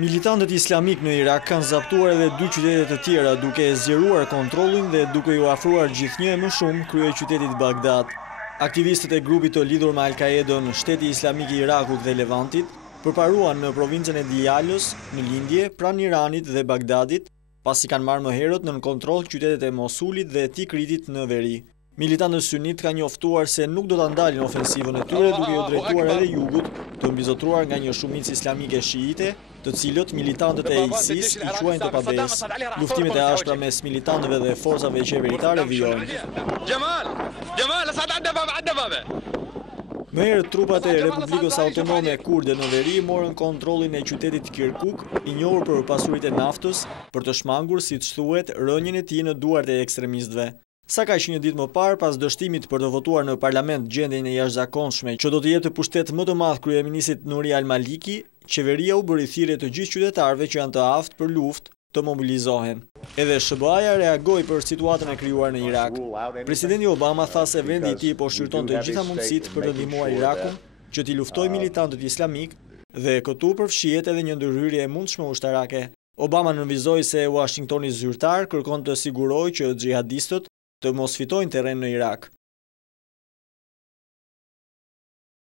Militantët islamik në Irak kanë zaptuar edhe 2 qytete të tjera duke e zgjeruar kontrollin dhe duke ju afruar gjithnjë më shumë kryeqytetit Bagdad. Aktivistët e grupit të lidhur me Al-Qaedën, Shteti Islamik i Irakut dhe Levantit, përparuan në provincën e Dialos, në lindje, pranë Iranit dhe Bagdadit, pasi kanë marrë më herët nën kontroll qytetet e Mosulit dhe Tikritit në veri. Militantët sunit kanë njoftuar se nuk do ta ndalin ofensivën e tyre duke ju drejtuar edhe jugut, të mbizotruar nga një shumicë islamike shiite, të cilët militantët e ISIS i quajnë të pabesë. Luftimet e ashpra mes militantëve dhe forcave qeveritare vijojnë. Më herët trupat e Republikës Autonome Kurde në veri morën kontrollin e qytetit Kirkuk, i njohur për pasuritë e naftës, për të shmangur, siç thuhet, rënien e tij në duart e ekstremistëve. Sa ka që një ditë më parë, pas dështimit për të votuar në parlament gjendjen e jashtëzakonshme që do të jetë pushtet më të madh kryeministit Nuri al-Maliki, qeveria u bëri thirrje të gjithë qytetarëve që janë të aftë për luftë të mobilizohen. Edhe SBA-ja reagoi për situatën e krijuar në Irak. Presidenti Obama tha se vendi i tij po shqyrton të gjitha mundësitë për të ndihmuar Irakun që t'i luftojë militantët islamik dhe këtu përfshihet edhe një ndërhyrje e mundshme ushtarake. Obama nënvizoi se Washingtoni zyrtar kërkon të sigurojë që xhihadistët të mos fitojnë terren në Irak.